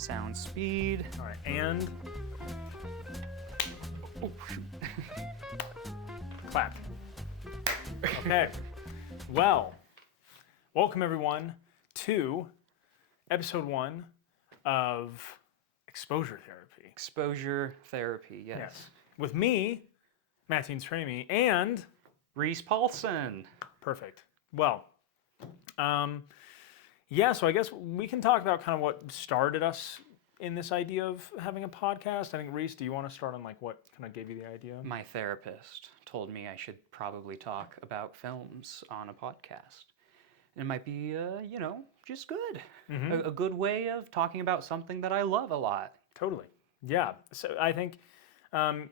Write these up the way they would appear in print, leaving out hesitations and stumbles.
Sound speed. All right, and oh shoot, clap. Okay, well, welcome everyone to episode 1 of Exposure Therapy. Exposure therapy, yes. With me, Mattine Stramy, and Reese Paulson. perfect. Well, yeah, so I guess we can talk about kind of what started us in this idea of having a podcast. I think, Reese, do you want to start on like what kind of gave you the idea? My therapist told me I should probably talk about films on a podcast. And it might be, just good. A good way of talking about something that I love a lot. Totally. Yeah. So I think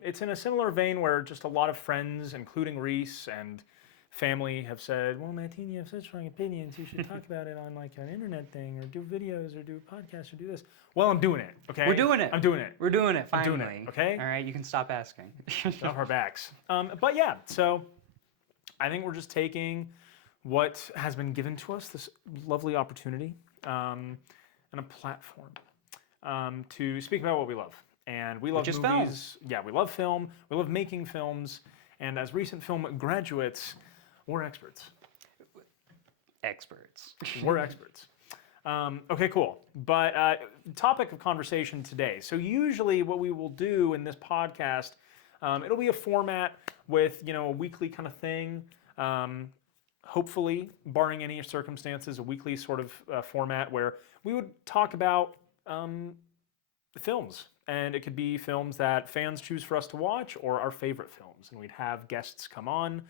it's in a similar vein where just a lot of friends, including Reese and family, have said, well, Mattine, you have such strong opinions. You should talk about it on like an internet thing or do videos or do a podcast or do this. Well, I'm doing it. Okay. We're doing it. I'm doing it. We're doing it, finally. I'm doing it, okay? All right, you can stop asking. Off our backs. But yeah, so I think we're just taking what has been given to us, this lovely opportunity and a platform to speak about what we love. And we love Which is movies. Yeah, we love film. We love making films. And as recent film graduates, we're experts. Experts. We're experts. Okay, cool. But topic of conversation today. So usually what we will do in this podcast, it'll be a format with, a weekly kind of thing. Hopefully, barring any circumstances, a weekly sort of format where we would talk about films. And it could be films that fans choose for us to watch or our favorite films. And we'd have guests come on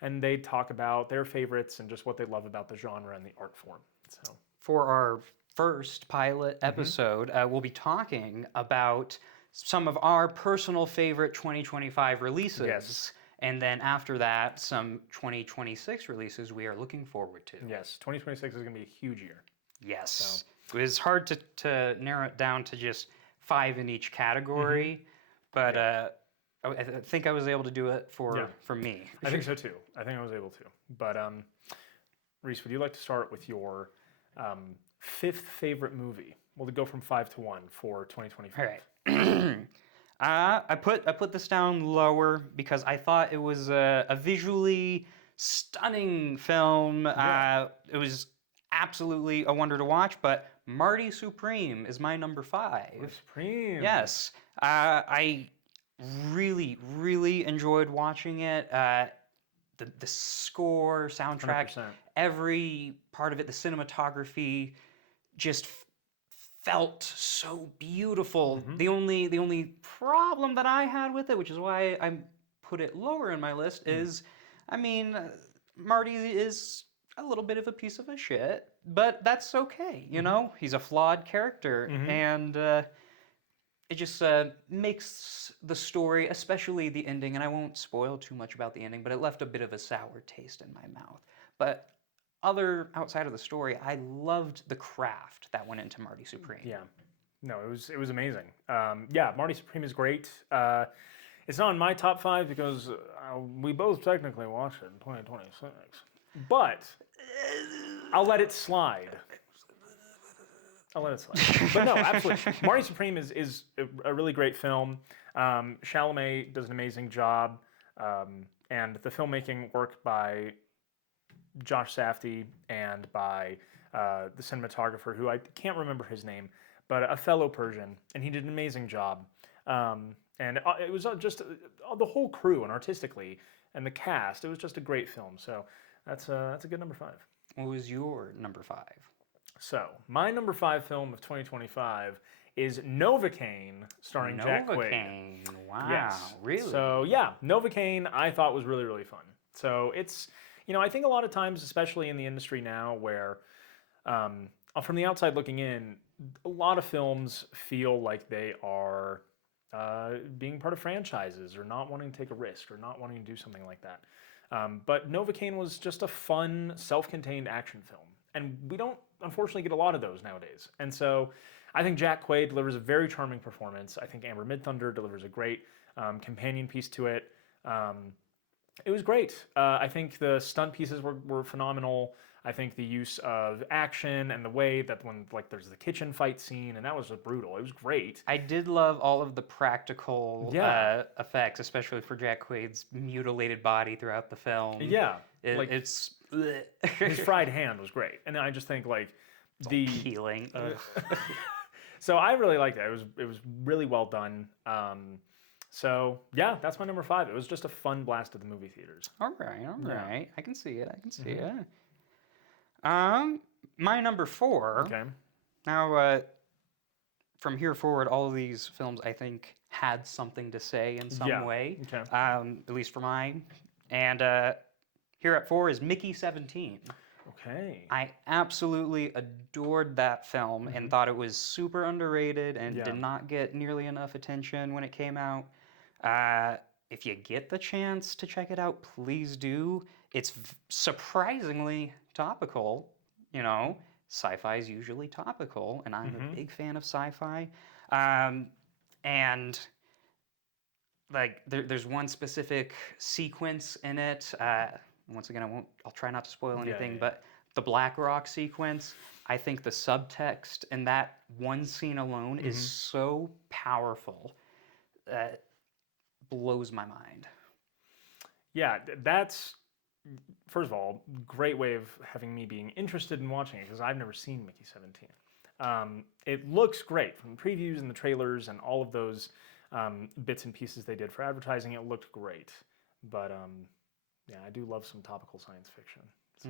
and they'd talk about their favorites and just what they love about the genre and the art form. So for our first pilot episode, we'll be talking about some of our personal favorite 2025 releases. Yes. And then after that, some 2026 releases we are looking forward to. yes, 2026 is going to be a huge year. Yes. It was hard to narrow it down to just 5 in each category, but I think I was able to do it for me. I think so too. I think I was able to. But Reese, would you like to start with your 5th favorite movie? We'll go from 5 to 1 for 2025. All right. I put this down lower because I thought it was a visually stunning film. Yeah. It was absolutely a wonder to watch, but Marty Supreme is my number 5. Marty Supreme. Yes. I really, really enjoyed watching it. The score, soundtrack, 100%. every part of it, the cinematography, just felt so beautiful. The only problem that I had with it, which is why I put it lower in my list, is, Marty is a little bit of a piece of a shit, but that's okay, He's a flawed character, and it just makes the story, especially the ending, and I won't spoil too much about the ending, but it left a bit of a sour taste in my mouth. But outside of the story, I loved the craft that went into Marty Supreme. Yeah. No, it was amazing. Marty Supreme is great. It's not in my top 5 because we both technically watched it in 2026. But I'll let it slide. But no, absolutely. Marty Supreme is a really great film. Chalamet does an amazing job. And the filmmaking work by Josh Safdie and by the cinematographer, who I can't remember his name, but a fellow Persian, and he did an amazing job. And it was just the whole crew and artistically and the cast. It was just a great film. So that's a good number 5. What was your number 5? So my number 5 film of 2025 is Novocaine, starring Jack Quaid. Novocaine, wow, yes. Really? So yeah, Novocaine I thought was really, really fun. So it's, I think a lot of times, especially in the industry now, where from the outside looking in, a lot of films feel like they are being part of franchises or not wanting to take a risk or not wanting to do something like that. But Novocaine was just a fun, self-contained action film. And we don't, unfortunately, get a lot of those nowadays. And so I think Jack Quaid delivers a very charming performance. I think Amber Midthunder delivers a great companion piece to it. It was great. I think the stunt pieces were phenomenal. I think the use of action and the way that when like there's the kitchen fight scene, and that was just brutal. It was great. I did love all of the practical Yeah. effects, especially for Jack Quaid's mutilated body throughout the film. Yeah. Like It's his fried hand was great, and I just think like the peeling. Ugh. so I really liked it. It was really well done. So yeah, that's my number 5. It was just a fun blast at the movie theaters. All right, all Yeah. right. I can see it. I can see it. My number 4. Okay. Now, from here forward, all of these films I think had something to say in some Yeah. way. Okay. At least for mine. And here at 4 is Mickey 17. Okay. I absolutely adored that film and thought it was super underrated and Yeah. did not get nearly enough attention when it came out. If you get the chance to check it out, please do. It's surprisingly topical. You know, sci-fi is usually topical, and I'm a big fan of sci-fi. And like, there's one specific sequence in it. Once again, I'll try not to spoil anything, yeah. but the Black Rock sequence, I think the subtext in that one scene alone is so powerful that blows my mind. Yeah, that's first of all great way of having me being interested in watching it because I've never seen Mickey 17. It looks great from the previews and the trailers and all of those bits and pieces they did for advertising. It looked great, but yeah, I do love some topical science fiction. So,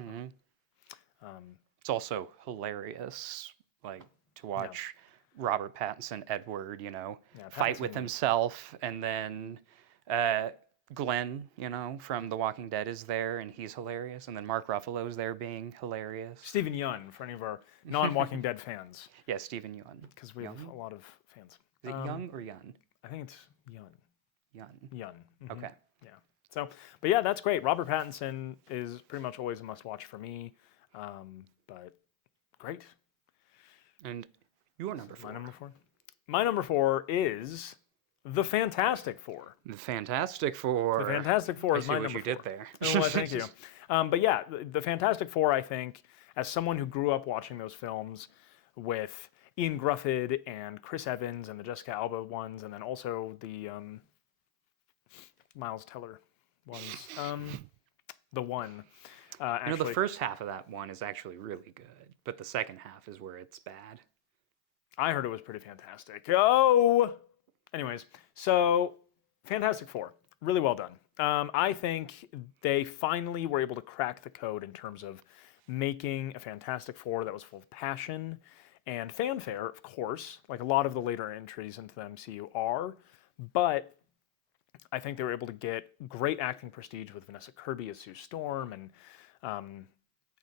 It's also hilarious, like, to watch Robert Pattinson, Edward, fight with Pattinson- himself, and then Glenn, from The Walking Dead is there, and he's hilarious, and then Mark Ruffalo's there being hilarious. Stephen Yeun for any of our non-Walking Dead fans, Yeah, Stephen Yeun. because we have a lot of fans. Is it Young or Yun? I think it's Yeun. Yun. Yeun. Mhm. Okay. Yeah. So, but yeah, that's great. Robert Pattinson is pretty much always a must-watch for me. But great. And your number 4. My number 4. My number 4 is The Fantastic Four. The Fantastic Four. The Fantastic Four I is see my what number you 4. did there. Oh, well, thank you. But yeah, the Fantastic Four, I think, as someone who grew up watching those films with Ian Grufford and Chris Evans and the Jessica Alba ones, and then also the Miles Teller ones. The one. The first half of that one is actually really good, but the second half is where it's bad. I heard it was pretty fantastic. Oh! Anyways, so Fantastic Four, really well done. I think they finally were able to crack the code in terms of making a Fantastic Four that was full of passion and fanfare, of course, like a lot of the later entries into the MCU are, but I think they were able to get great acting prestige with Vanessa Kirby as Sue Storm and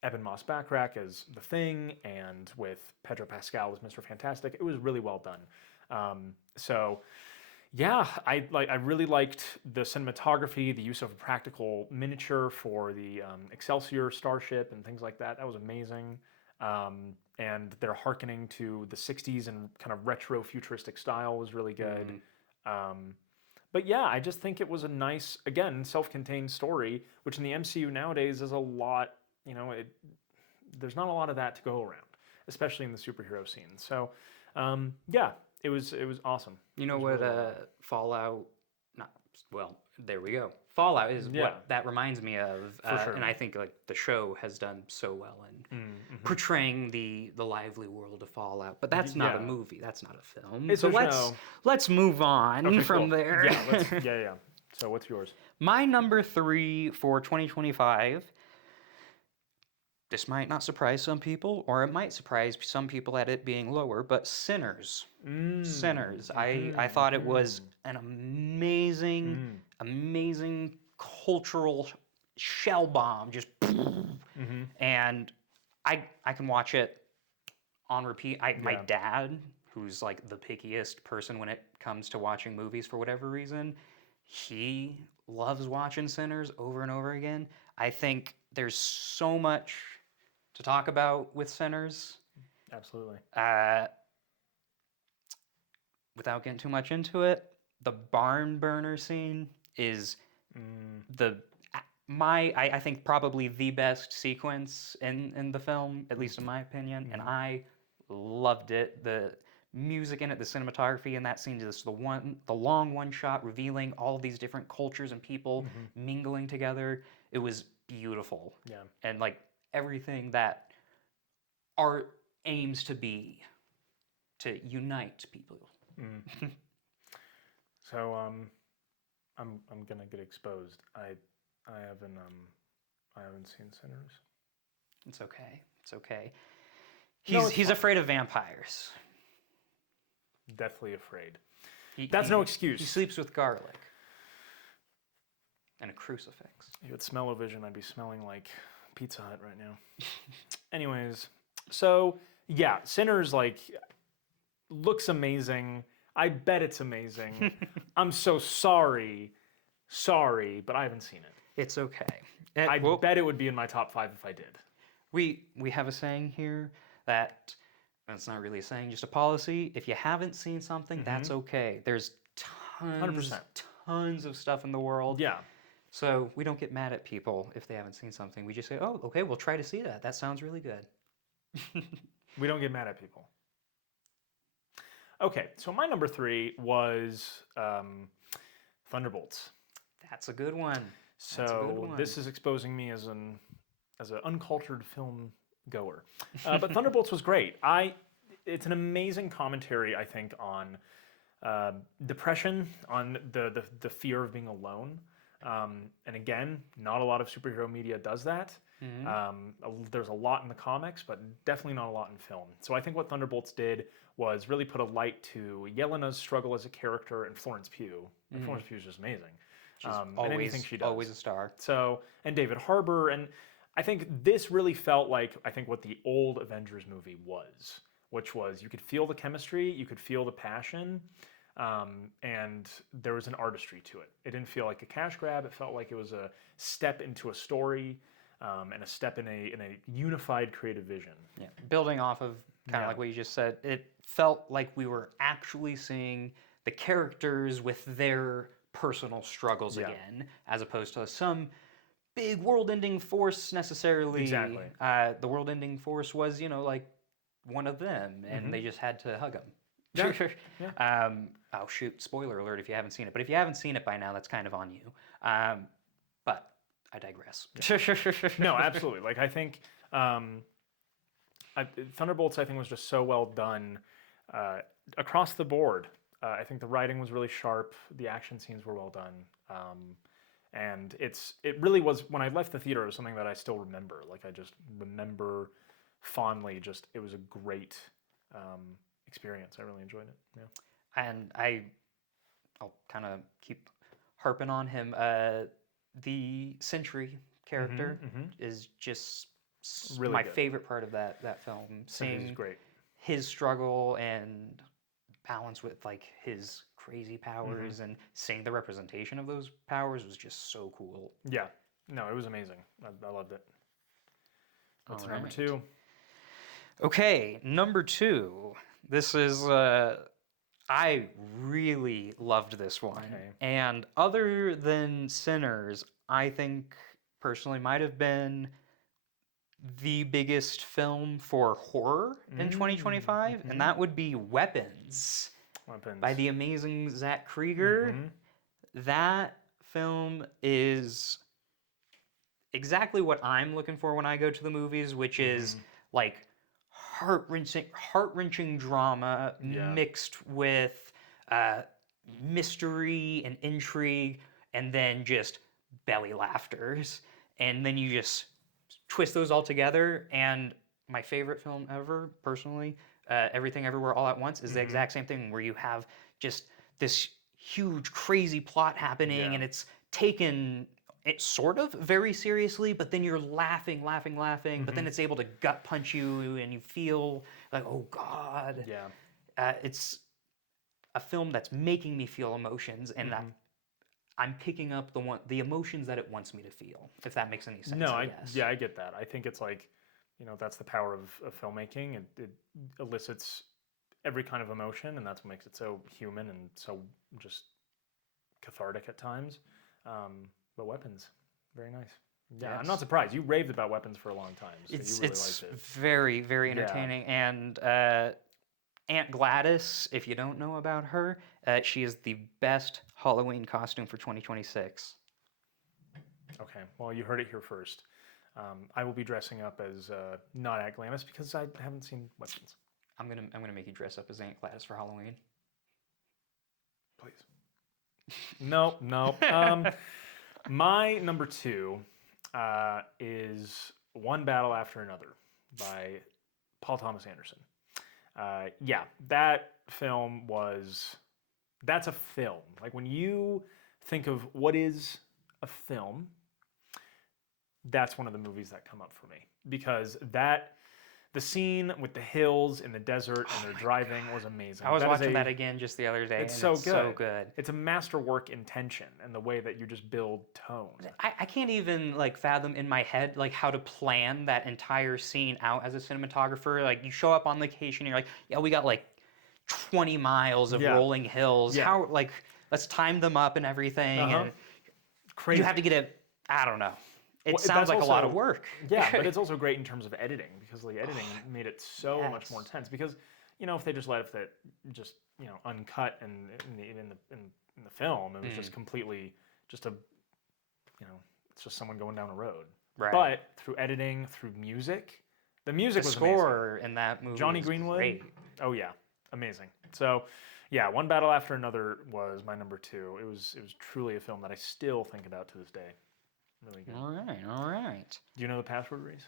Eben Moss Backrack as The Thing, and with Pedro Pascal as Mr. Fantastic. It was really well done. So yeah, I really liked the cinematography, the use of a practical miniature for the Excelsior starship and things like that. That was amazing. And they're hearkening to the 60s and kind of retro futuristic style was really good. But yeah, I just think it was a nice, again, self-contained story, which in the MCU nowadays is a lot, there's not a lot of that to go around, especially in the superhero scene. So yeah, it was awesome. You know what Fallout, there we go. Fallout is what that reminds me of. sure. And I think like the show has done so well in portraying the lively world of Fallout. But that's not a movie. That's not a film. It's so a show. let's move on Okay, from cool. there. Yeah, yeah. So what's yours? My number 3 for 2025. This might not surprise some people, or it might surprise some people at it being lower, but Sinners. Sinners. I thought it was an amazing, amazing cultural shell bomb. Just, and I can watch it on repeat. My dad, who's like the pickiest person when it comes to watching movies for whatever reason, he loves watching Sinners over and over again. I think there's so much to talk about with Sinners. Absolutely. Without getting too much into it, the barn burner scene is I think probably the best sequence in the film, at least in my opinion, and I loved it. The music in it, the cinematography in that scene, just the long one shot revealing all of these different cultures and people mingling together. It was beautiful. Yeah. And like everything that art aims to be, to unite people. So I'm gonna get exposed. I haven't I haven't seen Sinners. It's okay. It's okay. No, it's He's fine. afraid of vampires. Deathly afraid. He, That's he, no He excuse. sleeps with garlic and a crucifix. If you had smell-o-vision, I'd be smelling like Pizza Hut right now. Anyways, so yeah, Sinners like looks amazing. I bet it's amazing. I'm so sorry, but I haven't seen it. It's okay. I Well, bet it would be in my top 5 if I did. we have a saying here that it's not really a saying, just a policy. If you haven't seen something, that's okay. There's tons 100%. tons of stuff in the world. Yeah. So we don't get mad at people if they haven't seen something. We just say, "Oh, okay, we'll try to see that. That sounds really good." We don't get mad at people. Okay, so my number 3 was Thunderbolts. That's a good one. So this is exposing me as an uncultured film goer. But Thunderbolts was great. It's an amazing commentary, I think, on depression, on the fear of being alone. And again, not a lot of superhero media does that. There's a lot in the comics, but definitely not a lot in film. So I think what Thunderbolts did was really put a light to Yelena's struggle as a character and Florence Pugh. And Florence Pugh is just amazing. Always, and anything she does. always a star. So, and David Harbour, and I think this really felt like what the old Avengers movie was, which was you could feel the chemistry, you could feel the passion, and there was an artistry to it. It didn't feel like a cash grab. It felt like it was a step into a story, and a step in a unified creative vision. Yeah, building off of kind of like what you just said, it felt like we were actually seeing the characters with their personal struggles again, as opposed to some big world-ending force necessarily. Exactly. The world-ending force was, like one of them, and they just had to hug him. Yeah. Oh shoot! Spoiler alert if you haven't seen it. But if you haven't seen it by now, that's kind of on you. But I digress. No, absolutely. Like I think Thunderbolts, I think, was just so well done across the board. I think the writing was really sharp. The action scenes were well done. And it really was, when I left the theater, it was something that I still remember. Like I just remember fondly, it was a great experience. I really enjoyed it. Yeah. And I'll kind of keep harping on him. The Sentry character is just Really my good. favorite part of that film. Sentry's Seeing great. his struggle and balance with like his crazy powers and seeing the representation of those powers was just so cool. Yeah. No, it was amazing. I loved it. What's All number right. 2? Okay, number 2. This is I really loved this one. Okay. And other than Sinners, I think personally might have been the biggest film for horror in 2025, and that would be Weapons by the amazing Zach Krieger. That film is exactly what I'm looking for when I go to the movies, which is like heart-wrenching drama mixed with mystery and intrigue, and then just belly laughters, and then you just twist those all together. And my favorite film ever, personally, Everything Everywhere All at Once, is the exact same thing, where you have just this huge crazy plot happening, and it's taken sort of very seriously, but then you're laughing, but then it's able to gut punch you, and you feel like, oh god. It's a film that's making me feel emotions, and that I'm picking up the emotions that it wants me to feel, if that makes any sense. No, I guess. I get that. I think it's like, that's the power of filmmaking. It elicits every kind of emotion, and that's what makes it so human and so just cathartic at times. But Weapons, Very nice. Yeah, I'm Yes. not surprised. You raved about Weapons for a long time, so It's you really it's liked it. very, very Yeah. entertaining. And Aunt Gladys, if you don't know about her, she is the best Halloween costume for 2026. Okay, well, you heard it here first. I will be dressing up as not Aunt Gladys because I haven't seen Weapons. I'm gonna make you dress up as Aunt Gladys for Halloween. Please. No, no. My number 2 is One Battle After Another by Paul Thomas Anderson. Yeah, that film was. That's a film. Like when you think of what is a film, that's one of the movies that come up for me because the scene with the hills in the desert and they're driving was amazing. I was watching that again just the other day, It's and so it's good. so good. It's a masterwork in tension and the way that you just build tone. I can't even like fathom in my head like how to plan that entire scene out as a cinematographer. Like you show up on location, and you're like, yeah, we got like 20 miles of Yeah. rolling hills. Yeah. How like let's time them up and everything, and Crazy. you have to get it. I don't know. It Well, sounds that's like a lot of also- work. Yeah, but it's also great in terms of editing because the editing made it so much yes. more intense. Because if they just left it just uncut and in the film, it was just completely just it's just someone going down a road. Right. But through editing, through music, the music The was score in that movie amazing. Johnny is Greenwood. great. Oh yeah, amazing. So. Yeah, One Battle After Another was my number 2. It was truly a film that I still think about to this day. Really good. All right, all right. Do you know the password, Reese?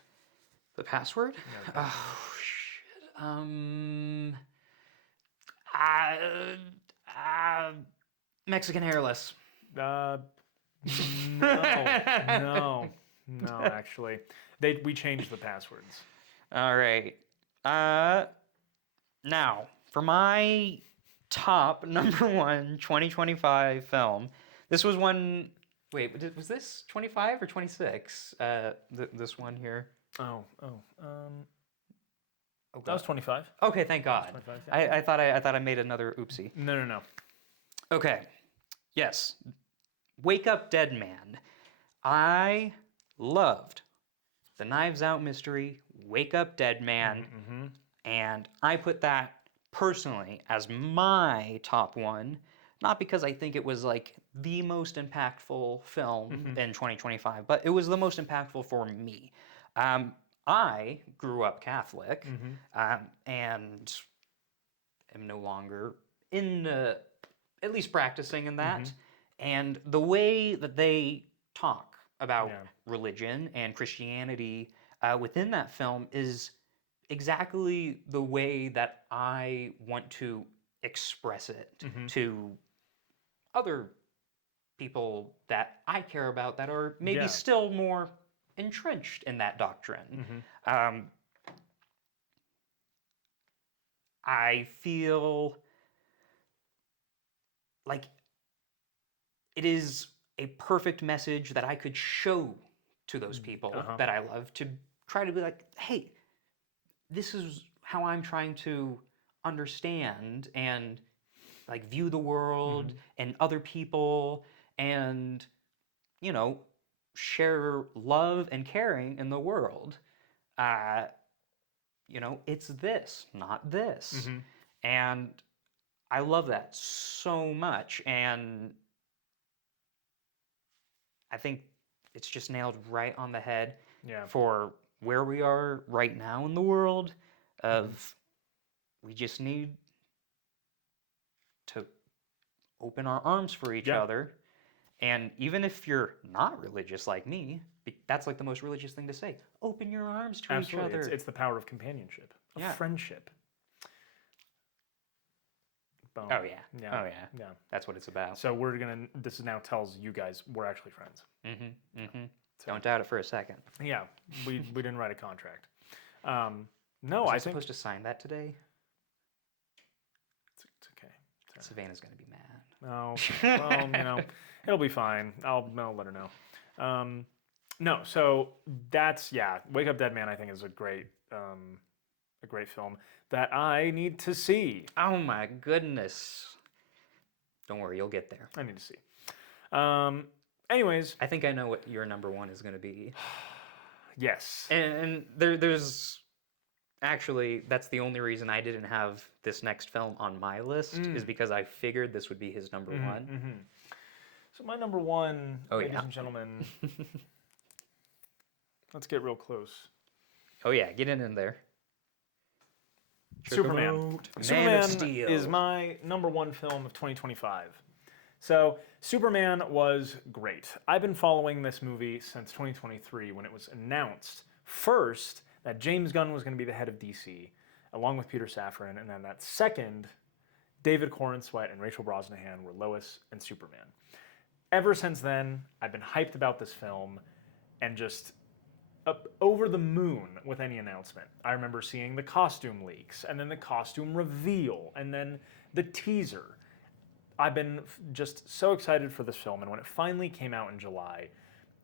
The password? Yeah, the Oh shit. Mexican hairless. No, no, actually, we changed the passwords. All right. Now for my top number 1 2025 film. This was one. Wait, was this 25 or 26? This one here. Oh, Oh, that was 25. Okay, thank God. 25, yeah. I thought I made another oopsie. No. Okay. Yes. Wake Up Dead Man. I loved the Knives Out mystery, Wake Up Dead Man, and I put that personally as my top 1, not because I think it was like the most impactful film in 2025, but it was the most impactful for me. I grew up Catholic and am no longer in at least practicing in that. And the way that they talk about religion and Christianity within that film is exactly the way that I want to express it to other people that I care about that are maybe still more entrenched in that doctrine. I feel like it is a perfect message that I could show to those people that I love to try to be like, hey, this is how I'm trying to understand and like view the world and other people and share love and caring in the world. It's this, not this. And I love that so much. And I think it's just nailed right on the head for where we are right now in the world of we just need to open our arms for each other. And even if you're not religious like me, that's like the most religious thing to say. Open your arms to each other. It's the power of companionship, of friendship. Boom. Oh yeah. That's what it's about. So this now tells you guys we're actually friends. So, don't doubt it for a second. Yeah, we didn't write a contract. No, I think supposed to sign that today. It's okay. Savannah's gonna be mad. No, well, it'll be fine. I'll let her know. No, so that's Wake Up Dead Man. I think is a great film that I need to see. Oh my goodness! Don't worry, you'll get there. I need to see. Anyways, I think I know what your number one is going to be. yes. And there's actually, that's the only reason I didn't have this next film on my list, is because I figured this would be his number one. So my number one, Oh, ladies yeah. and gentlemen, let's get real close. Oh, yeah, get in there. Superman. Man Superman of Steel. is my number one film of 2025. So, Superman was great. I've been following this movie since 2023 when it was announced first that James Gunn was going to be the head of DC, along with Peter Safran, and then that second, David Corenswet and Rachel Brosnahan were Lois and Superman. Ever since then, I've been hyped about this film and just up over the moon with any announcement. I remember seeing the costume leaks, and then the costume reveal, and then the teaser. I've been just so excited for this film, and when it finally came out in July,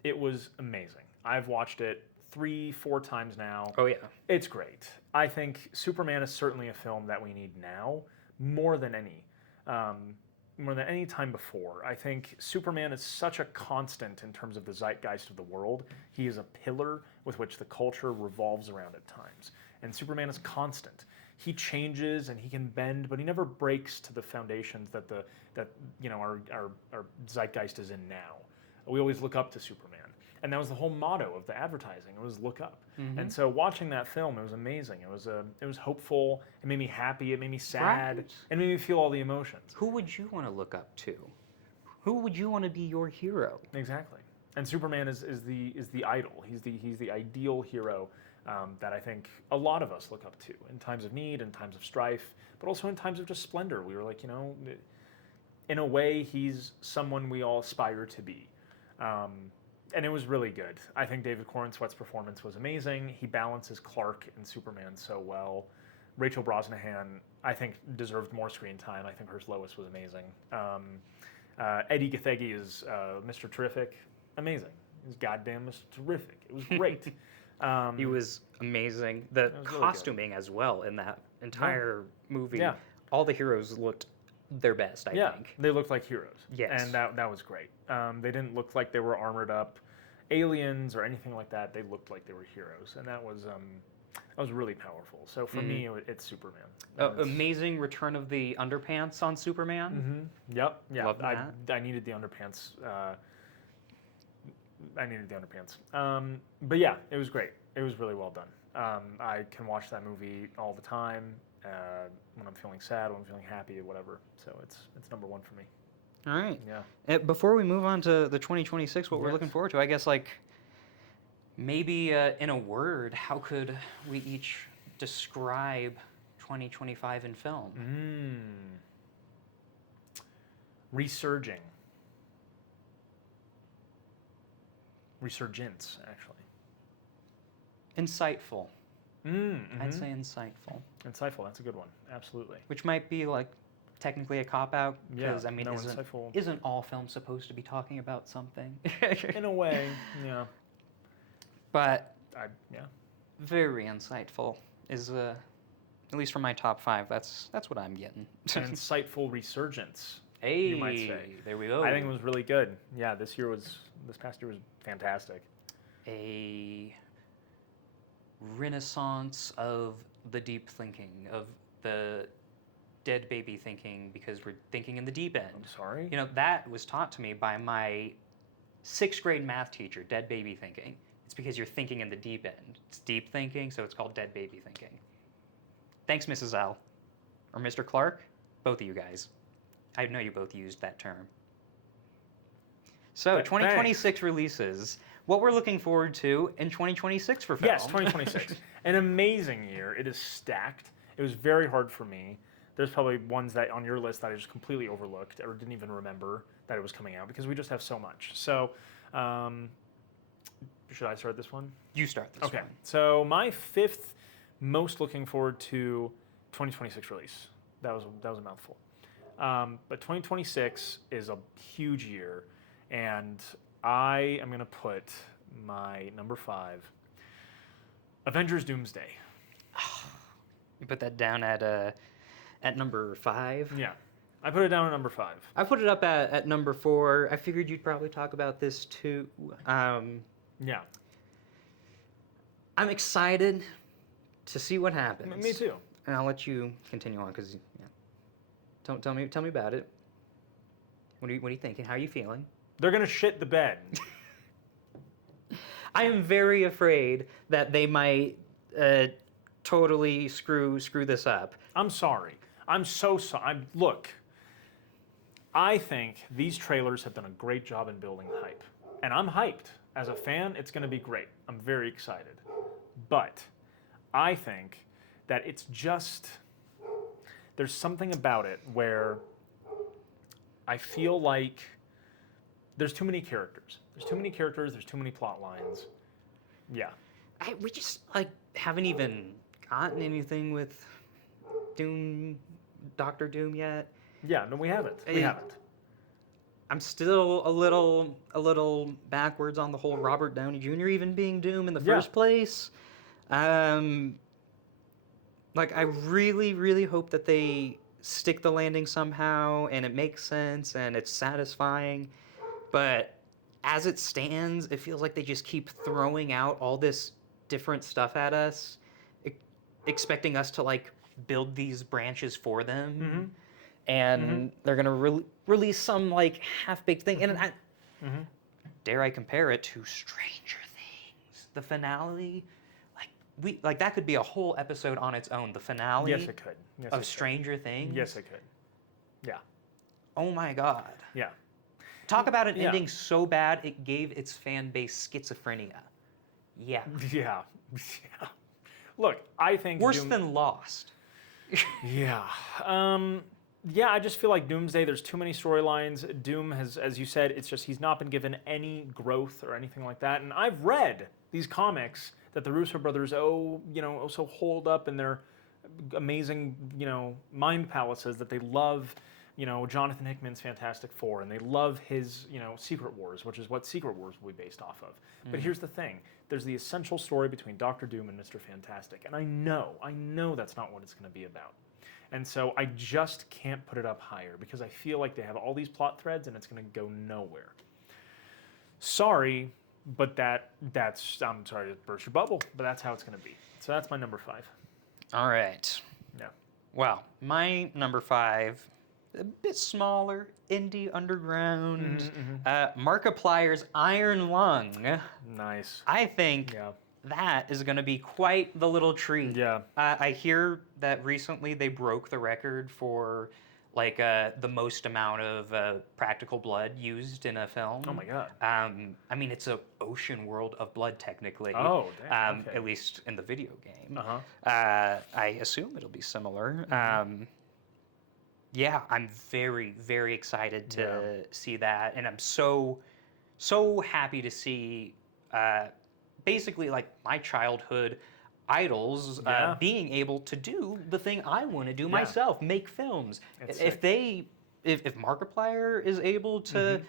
it was amazing. I've watched it 3-4 times now. Oh, yeah. It's great. I think Superman is certainly a film that we need now more than any time before. I think Superman is such a constant in terms of the zeitgeist of the world. He is a pillar with which the culture revolves around at times. And Superman is constant. He changes and he can bend, but he never breaks to the foundations that our zeitgeist is in now. We always look up to Superman. And that was the whole motto of the advertising. It was look up. And so watching that film, it was amazing. It was hopeful. It made me happy. It made me sad. Right. It made me feel all the emotions. Who would you want to look up to? Who would you want to be your hero? Exactly. And Superman is the idol. He's the ideal hero that I think a lot of us look up to in times of need, in times of strife, but also in times of just splendor. We were like, in a way, he's someone we all aspire to be. And it was really good. I think David Corenswet's performance was amazing. He balances Clark and Superman so well. Rachel Brosnahan, I think, deserved more screen time. I think her Lois was amazing. Eddie Gathegi is Mr. Terrific. Amazing. He was goddamn Mr. Terrific. It was great. He was amazing. The was really costuming as well in that entire movie. Yeah. All the heroes looked their best, I think. They looked like heroes. Yes. And that was great. They didn't look like they were armored up aliens or anything like that. They looked like they were heroes. And that was really powerful. So for me, it's Superman. Amazing return of the underpants on Superman. Yep. Yeah. Love that. I needed the underpants. But yeah, it was great. It was really well done. I can watch that movie all the time when I'm feeling sad, when I'm feeling happy, whatever. So it's number one for me. All right. Yeah. Before we move on to the 2026, what we're Yes. looking forward to, I guess, maybe in a word, how could we each describe 2025 in film? Resurging. Resurgence, actually. Insightful. Mm-hmm. I'd say insightful. Insightful, that's a good one. Absolutely. Which might be technically a cop-out, because Yeah, no, isn't, insightful. isn't all film supposed to be talking about something? In a way, yeah. But Yeah. very insightful is, at least for my top 5, that's what I'm getting. An insightful resurgence, Hey, you might say. there we go. I think it was really good. Yeah, this past year was fantastic. A renaissance of the deep thinking, of the dead baby thinking, because we're thinking in the deep end. I'm sorry? That was taught to me by my 6th grade math teacher, dead baby thinking. It's because you're thinking in the deep end. It's deep thinking, so it's called dead baby thinking. Thanks, Mrs. L. Or Mr. Clark. Both of you guys. I know you both used that term. So, 2026 releases. What we're looking forward to in 2026 for film. Yes, 2026. An amazing year. It is stacked. It was very hard for me. There's probably ones that on your list that I just completely overlooked or didn't even remember that it was coming out because we just have so much. So, should I start this one? You start this Okay. one. So my 5th most looking forward to 2026 release. That was a mouthful. But 2026 is a huge year, and I am going to put my number 5, Avengers Doomsday. You put that down at number 5? Yeah. I put it down at number 5. I put it up at number 4. I figured you'd probably talk about this too. Yeah. I'm excited to see what happens. Me too. And I'll let you continue on because tell me about it. What are you thinking? How are you feeling? They're gonna shit the bed. I am very afraid that they might totally screw this up. I'm sorry. I'm so sorry. Look, I think these trailers have done a great job in building hype. And I'm hyped. As a fan, it's going to be great. I'm very excited. But I think that it's just, there's something about it where I feel like there's too many characters. There's too many characters, there's too many plot lines. Yeah. We just haven't even gotten anything with Doctor Doom yet. Yeah, no, we haven't. We haven't. I'm still a little backwards on the whole Robert Downey Jr. even being Doom in the first place. I really hope that they stick the landing somehow and it makes sense and it's satisfying. But as it stands, it feels like they just keep throwing out all this different stuff at us, expecting us to build these branches for them. Mm-hmm. And they're gonna release some half-baked thing, and dare I compare it to Stranger Things, the finale. That could be a whole episode on its own. The finale. Yes, it could. Yes, of Stranger Things. Yes, it could. Yeah. Oh my God. Yeah. Talk about an ending so bad it gave its fan base schizophrenia. Yeah. Yeah. Yeah. Look, I think worse than Lost. Yeah. Yeah, I just feel like Doomsday, there's too many storylines. Doom has, as you said, it's just he's not been given any growth or anything like that. And I've read these comics that the Russo brothers so hold up in their amazing, mind palaces that they love, Jonathan Hickman's Fantastic Four, and they love his, Secret Wars, which is what Secret Wars will be based off of. But here's the thing. There's the essential story between Doctor Doom and Mr. Fantastic. And I know that's not what it's going to be about. And so I just can't put it up higher because I feel like they have all these plot threads and it's going to go nowhere. Sorry, but that's I'm sorry to burst your bubble, but that's how it's going to be. So that's my number 5. All right. Yeah. Well, my number 5, a bit smaller, indie underground, Markiplier's Iron Lung. Nice. I think that is going to be quite the little treat. Yeah. I hear that recently they broke the record for the most amount of practical blood used in a film. Oh my God. I mean, it's an ocean world of blood technically. Oh, damn. Okay. At least in the video game. Uh-huh. I assume it'll be similar. Yeah, I'm very, very excited to see that, and I'm so happy to see basically my childhood idols being able to do the thing I want to do myself, make films. If Markiplier is able to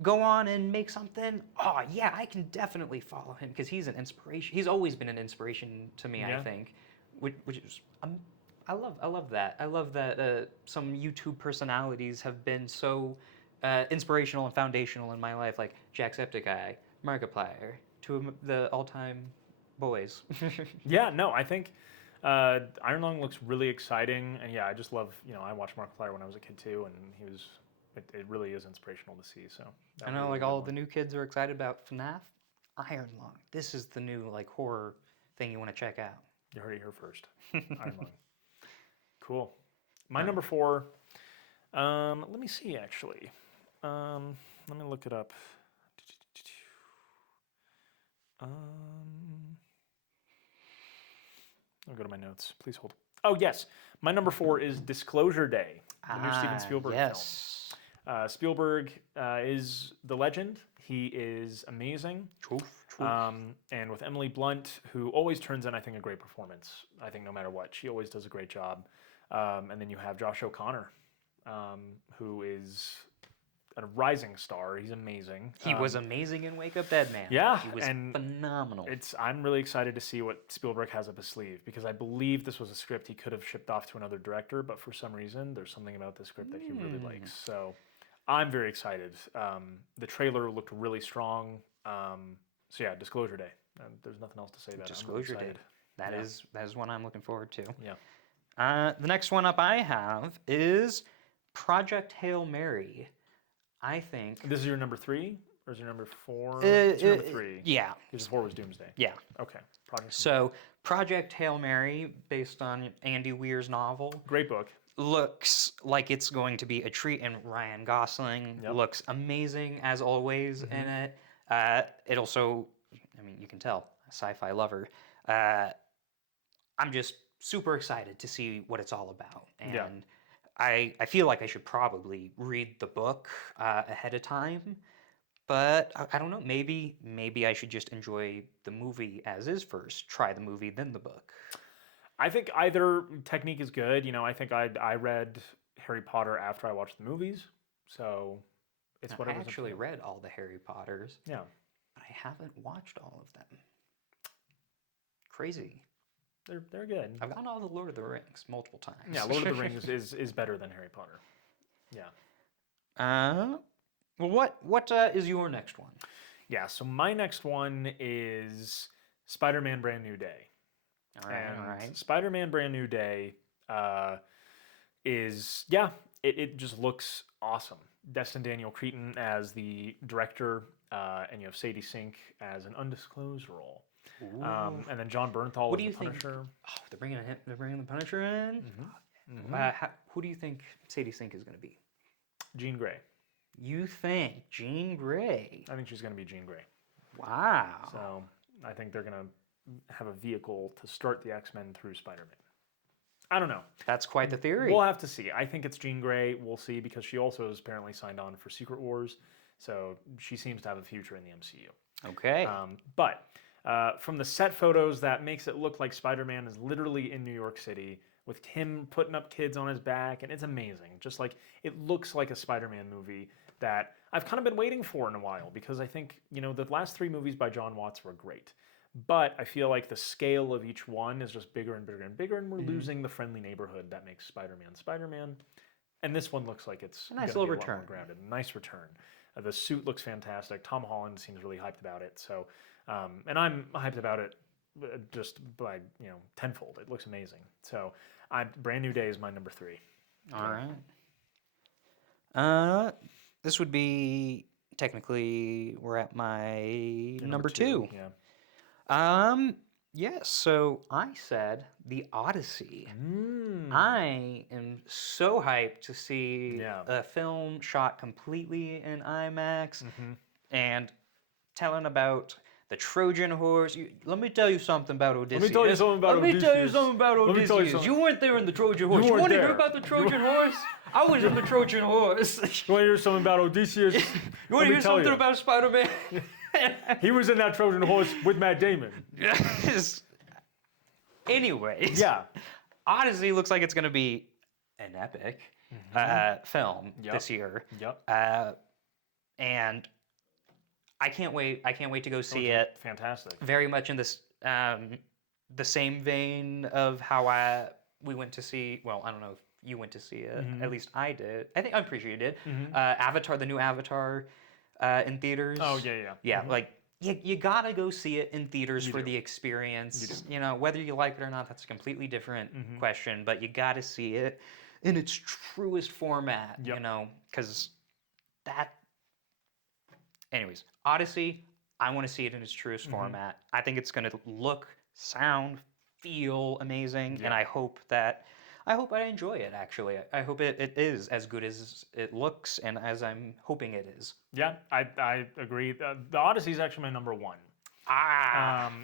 go on and make something, I can definitely follow him because he's an inspiration. He's always been an inspiration to me, I think, which is I love that. I love that some YouTube personalities have been so inspirational and foundational in my life, like Jacksepticeye, Markiplier, two of the all-time boys. Yeah, no, I think Iron Lung looks really exciting, and I just love, I watched Markiplier when I was a kid too, and it really is inspirational to see. So I know, all the new kids are excited about FNAF. Iron Lung. This is the new horror thing you want to check out. You heard it here first. Iron Lung. Cool. My number 4. Let me see actually. Let me look it up. I'll go to my notes. Please hold. Oh, yes. My number 4 is Disclosure Day, the new Steven Spielberg film. Spielberg is the legend. He is amazing. Truth. And with Emily Blunt, who always turns in, I think, a great performance. I think no matter what, she always does a great job. And then you have Josh O'Connor, who is a rising star. He's amazing. He was amazing in Wake Up Dead Man. Yeah, he was and phenomenal. I'm really excited to see what Spielberg has up his sleeve because I believe this was a script he could have shipped off to another director, but for some reason there's something about this script that he really likes. So I'm very excited. The trailer looked really strong. So yeah, Disclosure Day. There's nothing else to say about Disclosure it. I'm Day. really excited. That is one I'm looking forward to. Yeah. The next one up I have is Project Hail Mary. I think This is your number 3 or is your number 4? It's your number 3. Yeah. Because 4 was Doomsday. Yeah. Okay. Project Hail Mary, based on Andy Weir's novel, Great book. looks like it's going to be a treat, and Ryan Gosling looks amazing as always in it. It also, I mean, you can tell, a sci-fi lover. I'm just super excited to see what it's all about, and I feel like I should probably read the book ahead of time, but I don't know. Maybe I should just enjoy the movie as is first. Try the movie, then the book. I think either technique is good. You know, I think I read Harry Potter after I watched the movies, so it's whatever. I actually read all the Harry Potters. Yeah, but I haven't watched all of them. Crazy. They're good. I've gotten all the Lord of the Rings multiple times. Yeah, Lord of the Rings is better than Harry Potter. Yeah. Well, what is your next one? Yeah, so my next one is Spider-Man: Brand New Day. All right. Spider-Man: Brand New Day is it just looks awesome. Destin Daniel Cretton as the director, and you have Sadie Sink as an undisclosed role. And then John Bernthal as the Punisher. Oh, they're bringing the Punisher in. Who do you think Sadie Sink is going to be? Jean Grey. You think Jean Grey? I think she's going to be Jean Grey. Wow. So I think they're going to have a vehicle to start the X-Men through Spider-Man. I don't know. That's quite the theory. We'll have to see. I think it's Jean Grey. We'll see because she also is apparently signed on for Secret Wars, so she seems to have a future in the MCU. Okay. But from the set photos, that makes it look like Spider-Man is literally in New York City with him putting up kids on his back, and it's amazing. Just like it looks like a Spider-Man movie that I've kind of been waiting for in a while because I think, the last 3 movies by John Watts were great. But I feel like the scale of each one is just bigger and bigger and bigger, and we're losing the friendly neighborhood that makes Spider-Man Spider-Man. And this one looks like it's a nice little return. More grounded. Nice return. The suit looks fantastic. Tom Holland seems really hyped about it. So, and I'm hyped about it just by tenfold. It looks amazing. So, Brand New Day is my number 3. All right. This would be technically we're at my number 2. Yeah. Yes, so I said The Odyssey. I am so hyped to see a film shot completely in IMAX and telling about the Trojan horse. Let me tell you something about Odysseus. Let me tell you something about Odysseus. You weren't there in the Trojan horse. You want to hear about the Trojan horse? I was in the Trojan horse. You want to hear something about Odysseus? You want to hear something about Spider-Man? He was in that Trojan horse with Matt Damon. Yes. Anyways. Odyssey looks like it's going to be an epic film this year. And I can't wait. I can't wait to go see it. Fantastic. Very much in this the same vein of how we went to see. Well, I don't know if you went to see it. At least I did. I'm pretty sure you did. Avatar, the new Avatar, in theaters. Oh yeah. Like you gotta go see it in theaters for the experience. Whether you like it or not, that's a completely different question. But you gotta see it in its truest format. Because that. Anyways, Odyssey, I want to see it in its truest format. I think it's going to look, sound, feel amazing, and I hope I enjoy it, actually. I hope it is as good as it looks and as I'm hoping it is. Yeah, I agree. The Odyssey is actually my number 1.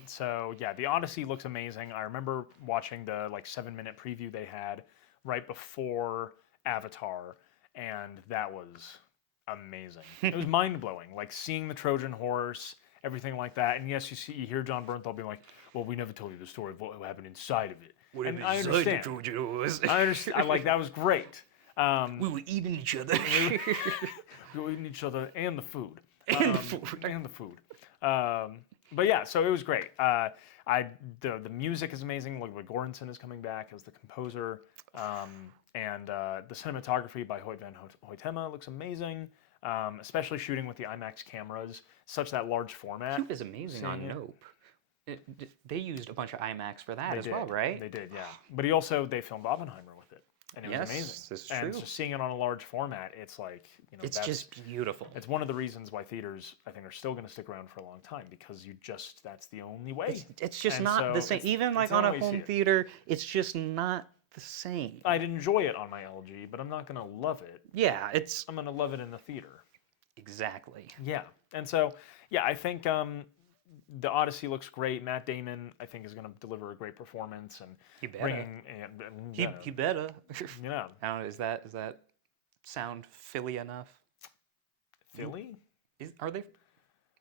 So, yeah, the Odyssey looks amazing. I remember watching the 7-minute preview they had right before Avatar, and that was amazing. It was mind-blowing, seeing the Trojan horse, everything like that. And yes, you hear John Bernthal being like, well, we never told you the story of what happened inside of it. And I understand. The Trojan horse. I understand. That was great. We were eating each other. Go eating each other and the food. And the food. And the food. But yeah, so it was great. The music is amazing. Ludwig Göransson is coming back as the composer, and the cinematography by Hoyt van Hoytema looks amazing. Especially shooting with the IMAX cameras, such that large format. He was amazing on Nope. They used a bunch of IMAX for that well, right? They did, yeah. But they filmed Oppenheimer with it, and it was amazing. This is true. And just seeing it on a large format, it's like, it's just beautiful. It's one of the reasons why theaters, I think, are still going to stick around for a long time, because that's the only way. It's just not the same. Even like on a home theater, it's just not the same. I'd enjoy it on my LG, but I'm not going to love it. Yeah, I'm going to love it in the theater. Exactly. Yeah, and so I think the Odyssey looks great. Matt Damon, I think, is going to deliver a great performance, and he better. He better. Yeah. I don't know. Is that sound Philly enough? Philly? Are they?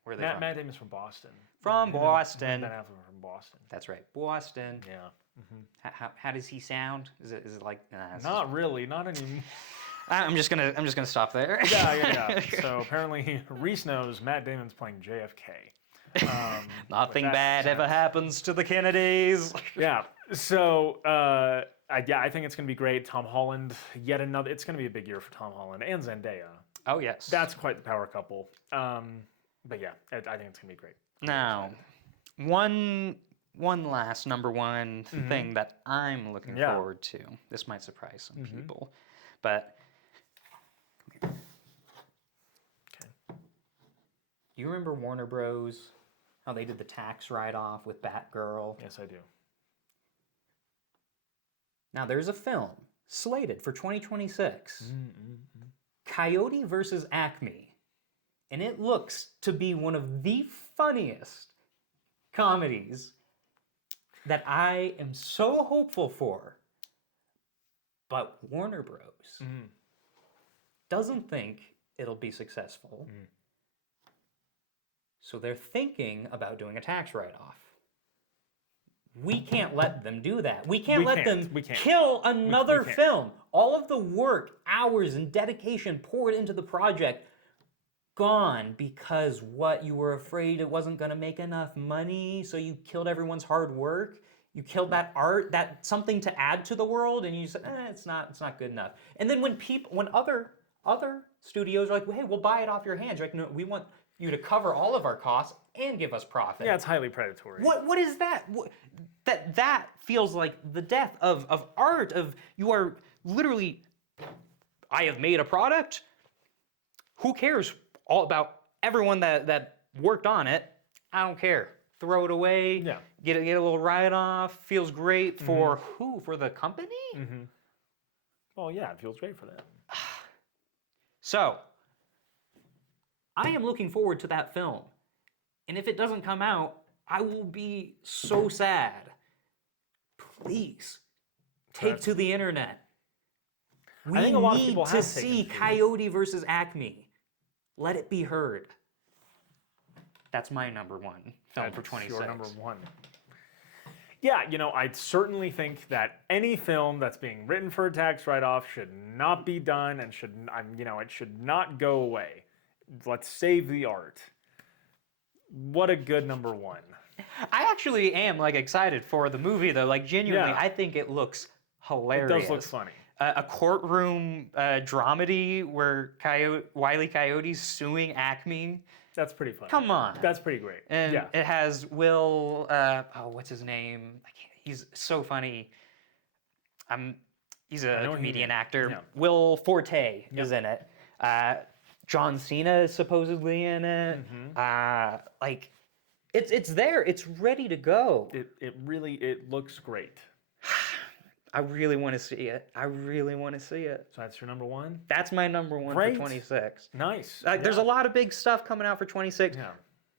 Where are they from? Matt Damon's from Boston. From Boston. Ben Affleck from Boston. That's right, Boston. Yeah. How does he sound? Is it like? Not really. Not anymore. I'm just gonna stop there. Yeah. So apparently, Reese knows Matt Damon's playing JFK. Nothing bad ever happens to the Kennedys. Yeah. So I think it's gonna be great. Tom Holland, yet another. It's gonna be a big year for Tom Holland and Zendaya. Oh yes. That's quite the power couple. But yeah, I think it's gonna be great. Now, one last number one thing that I'm looking forward to. This might surprise some people, but. Okay. You remember Warner Bros? How they did the tax write-off with Batgirl? Yes, I do. Now there's a film slated for 2026. Coyote versus Acme. And it looks to be one of the funniest comedies that I am so hopeful for. But Warner Bros. Doesn't think it'll be successful. So they're thinking about doing a tax write-off. We can't let them do that. We can't let them kill another film. All of the work, hours, and dedication poured into the project gone because what? You were afraid it wasn't going to make enough money, so you killed everyone's hard work. You killed that art, that something to add to the world, and you said, it's not good enough. And then when other studios are like, well, hey, we'll buy it off your hands. You're like, no, we want you to cover all of our costs and give us profit. Yeah, it's highly predatory. What is that? That feels like the death of art. Of you are literally, I have made a product. Who cares all about everyone that worked on it? I don't care. Throw it away. Yeah. Get a little write-off. Feels great for who? For the company? Well, yeah, it feels great for them. So, I am looking forward to that film. And if it doesn't come out, I will be so sad. Please, take to the internet. We think a lot of need people to have see taken to it. Coyote versus Acme. Let it be heard. That's my number one film for 26. Your number one. Yeah, I certainly think that any film that's being written for a tax write-off should not be done and it should not go away. Let's save the art. What a good number one. I actually am excited for the movie though. Genuinely, Yeah. I think it looks hilarious. It does look funny. A courtroom dramedy where Wile E. Coyote's suing Acme. That's pretty funny. Come on. That's pretty great. And yeah. it has Will, what's his name? He's so funny. He's a comedian actor. Yeah. Will Forte is in it. John Cena is supposedly in it. It's there. It's ready to go. It looks great. I really want to see it. So that's your number one? That's my number one Great. for 26. Nice. There's a lot of big stuff coming out for 26. Yeah.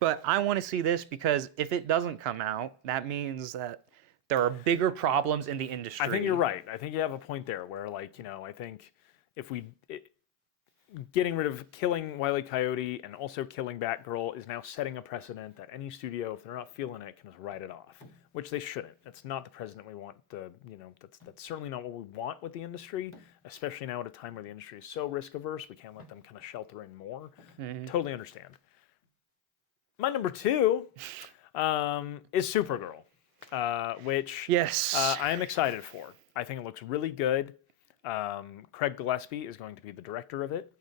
But I want to see this because if it doesn't come out, that means that there are bigger problems in the industry. I think you're right. I think you have a point there where, I think getting rid of killing Wile E. Coyote and also killing Batgirl is now setting a precedent that any studio, if they're not feeling it, can just write it off, which they shouldn't. That's not the precedent we want. That's certainly not what we want with the industry, especially now at a time where the industry is so risk averse. We can't let them kind of shelter in more. Totally understand. My number 2 is Supergirl, which Yes. I am excited for. I think it looks really good. Craig Gillespie is going to be the director of it.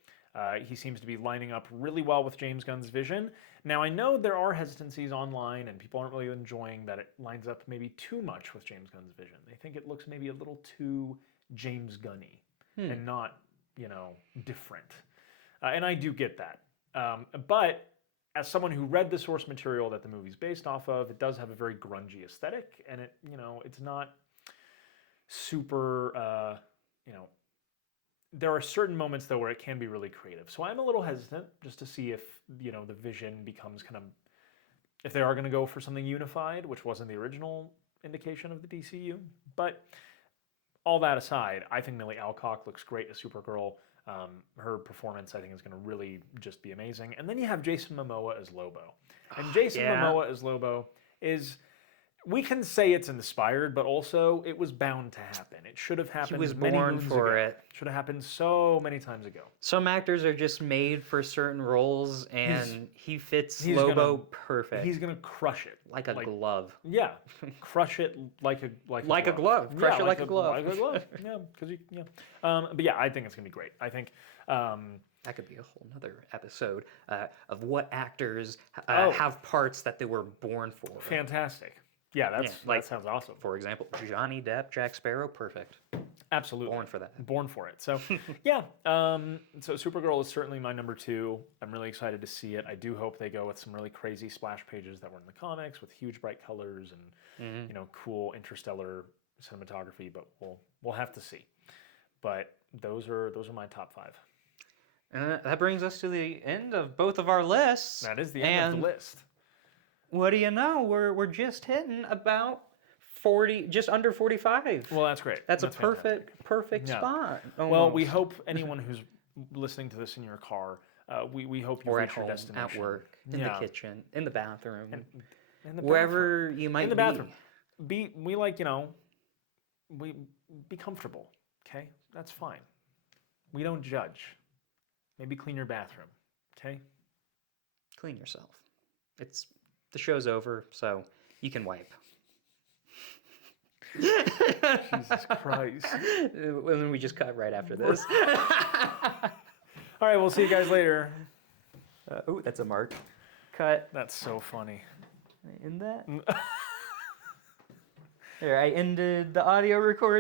He seems to be lining up really well with James Gunn's vision. Now, I know there are hesitancies online and people aren't really enjoying that it lines up maybe too much with James Gunn's vision. They think it looks maybe a little too James Gunny and not, different. And I do get that. But as someone who read the source material that the movie's based off of, it does have a very grungy aesthetic, and it's not super, there are certain moments though where it can be really creative. So I'm a little hesitant just to see if, the vision becomes kind of, if they are going to go for something unified, which wasn't the original indication of the DCU. But all that aside, I think Millie Alcock looks great as Supergirl. Her performance, I think, is going to really just be amazing. And then you have Jason Momoa as Lobo. And Jason Momoa as Lobo is, we can say it's inspired, but also it was bound to happen. It should have happened. He was many born moons for ago. it. Should have happened so many times ago. Some actors are just made for certain roles, and he fits Lobo perfect. He's gonna crush it like a glove. Yeah, crush it like a glove. Crush it like a glove. Like a glove. Yeah, because but yeah, I think it's gonna be great. I think. That could be a whole nother episode of what actors have parts that they were born for. Fantastic. Yeah, that sounds awesome. For example, Johnny Depp, Jack Sparrow, perfect. Absolutely. Born for that. Born for it. So, yeah. So Supergirl is certainly my number 2. I'm really excited to see it. I do hope they go with some really crazy splash pages that were in the comics with huge bright colors and cool interstellar cinematography. But we'll have to see. But those are my top 5. That brings us to the end of both of our lists. That is the end of the list. What do you know? We're just hitting about 40, just under 45. Well, that's great. That's a perfect spot. Almost. Well, we hope anyone who's listening to this in your car, we hope you reach your destination. At work, in the kitchen, in the bathroom, in the wherever you might in the bathroom. We be comfortable. Okay, that's fine. We don't judge. Maybe clean your bathroom. Okay. Clean yourself. The show's over, so you can wipe. Jesus Christ. And then we just cut right after this. All right, we'll see you guys later. Oh, that's a mark. Cut. That's so funny. Can I end that? There, I ended the audio record.